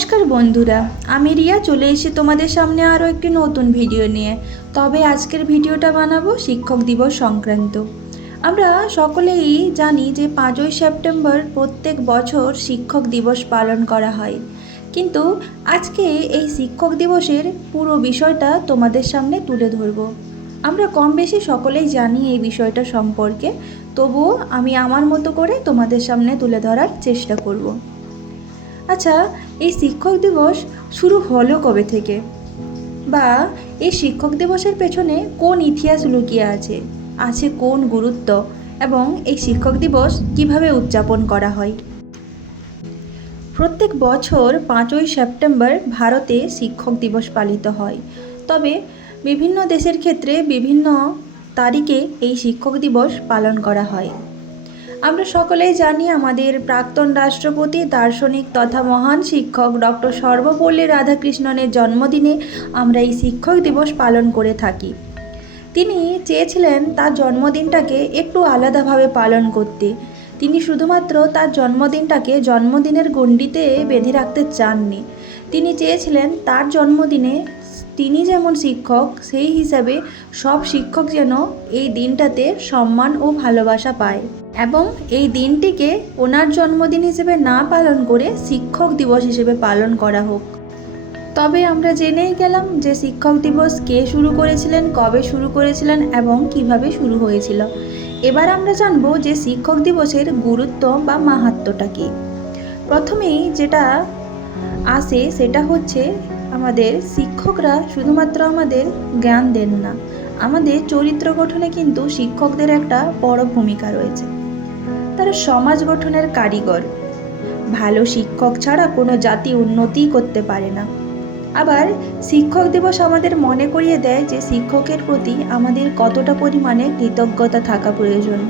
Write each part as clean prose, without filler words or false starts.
নমস্কার বন্ধুরা, আমি রিয়া চলে এসেছি তোমাদের সামনে আরও একটি নতুন ভিডিও নিয়ে। তবে আজকের ভিডিওটা বানাবো শিক্ষক দিবস সংক্রান্ত। আমরা সকলেই জানি যে 5ই সেপ্টেম্বর প্রত্যেক বছর শিক্ষক দিবস পালন করা হয়, কিন্তু আজকে এই শিক্ষক দিবসের পুরো বিষয়টা তোমাদের সামনে তুলে ধরব। আমরা কম বেশি সকলেই জানি এই বিষয়টা সম্পর্কে, তবুও আমি আমার মতো করে তোমাদের সামনে তুলে ধরার চেষ্টা করব। আচ্ছা, এই শিক্ষক দিবস শুরু হলো কবে থেকে, বা এই শিক্ষক দিবসের পেছনে কোন ইতিহাস লুকিয়ে আছে কোন গুরুত্ব, এবং এই শিক্ষক দিবস কিভাবে উদযাপন করা হয়। প্রত্যেক বছর 5ই সেপ্টেম্বর ভারতে শিক্ষক দিবস পালিত হয়, তবে বিভিন্ন দেশের ক্ষেত্রে বিভিন্ন তারিখে এই শিক্ষক দিবস পালন করা হয়। আমরা সকলেই জানি আমাদের প্রাক্তন রাষ্ট্রপতি, দার্শনিক তথা মহান শিক্ষক ডক্টর সর্বপল্লী রাধাকৃষ্ণনের জন্মদিনে আমরা এই শিক্ষক দিবস পালন করে থাকি। তিনি চেয়েছিলেন তার জন্মদিনটাকে একটু আলাদাভাবে পালন করতে। তিনি শুধুমাত্র তার জন্মদিনটাকে জন্মদিনের গণ্ডিতে বেঁধে রাখতে চাননি। তিনি চেয়েছিলেন তার জন্মদিনে তিনি যেমন শিক্ষক, সেই হিসাবে সব শিক্ষক যেন এই দিনটাতে সম্মান ও ভালোবাসা পায়, এবং এই দিনটিকে ওনার জন্মদিন হিসেবে না পালন করে শিক্ষক দিবস হিসেবে পালন করা হোক। তবে আমরা জেনেই গেলাম যে শিক্ষক দিবস কে শুরু করেছিলেন, কবে শুরু করেছিলেন এবং কিভাবে শুরু হয়েছিল। এবার আমরা জানব যে শিক্ষক দিবসের গুরুত্ব বা মাহাত্ম্যটা কী। প্রথমেই যেটা আসে সেটা হচ্ছে, আমাদের শিক্ষকরা শুধুমাত্র আমাদের জ্ঞান দেন না, আমাদের চরিত্র গঠনে কিন্তু শিক্ষকদের একটা বড় ভূমিকা রয়েছে। তারা সমাজ গঠনের কারিগর। ভালো শিক্ষক ছাড়া কোনো জাতি উন্নতি করতে পারে না। আবার শিক্ষক দিবস আমাদের মনে করিয়ে দেয় যে শিক্ষকের প্রতি আমাদের কতটা পরিমাণে কৃতজ্ঞতা থাকা প্রয়োজন।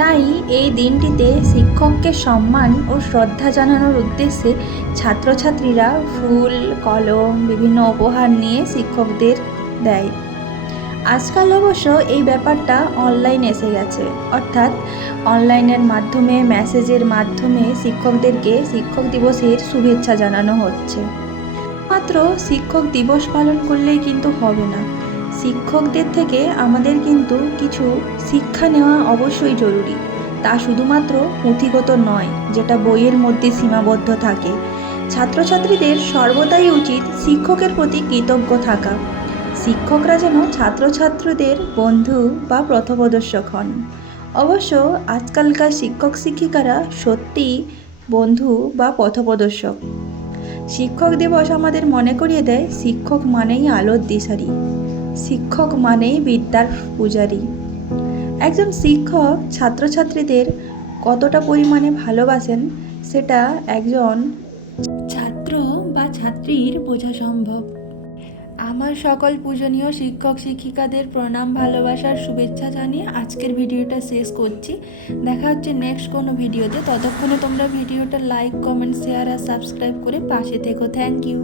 তাই এই দিনটিতে শিক্ষককে সম্মান ও শ্রদ্ধা জানানোর উদ্দেশ্যে ছাত্রছাত্রীরা ফুল, কলম, বিভিন্ন উপহার নিয়ে শিক্ষকদের দেয়। আজকাল অবশ্য এই ব্যাপারটা অনলাইন এসে গেছে, অর্থাৎ অনলাইনের মাধ্যমে, মেসেজের মাধ্যমে শিক্ষকদেরকে শিক্ষক দিবসের শুভেচ্ছা জানানো হচ্ছে। মাত্র শিক্ষক দিবস পালন করলেই কিন্তু হবে না, শিক্ষকদের থেকে আমাদের কিন্তু কিছু শিক্ষা নেওয়া অবশ্যই জরুরি। তা শুধুমাত্র পুঁথিগত নয়, যেটা বইয়ের মধ্যে সীমাবদ্ধ থাকে। ছাত্রছাত্রীদের সর্বদাই উচিত শিক্ষকের প্রতি কৃতজ্ঞ থাকা। শিক্ষকরা যেন ছাত্রছাত্রীদের বন্ধু বা পথপ্রদর্শক হন। অবশ্য আজকালকার শিক্ষক শিক্ষিকারা সত্যিই বন্ধু বা পথপ্রদর্শক। শিক্ষক দিবস আমাদের মনে করিয়ে দেয় শিক্ষক মানেই আলোর দিশারি, শিক্ষক মানেই বিদ্যার পূজারী। একজন শিক্ষক ছাত্রছাত্রীদের কতটা পরিমাণে ভালোবাসেন সেটা একজন ছাত্র বা ছাত্রীর বোঝা সম্ভব। আমার সকল পূজনীয় শিক্ষক শিক্ষিকাদের প্রণাম, ভালোবাসার শুভেচ্ছা জানিয়ে আজকের ভিডিওটা শেষ করছি। দেখা হচ্ছে নেক্সট কোনো ভিডিওতে। ততক্ষণে তোমরা ভিডিওটা লাইক, কমেন্ট, শেয়ার আর সাবস্ক্রাইব করে পাশে থেকো। Thank you.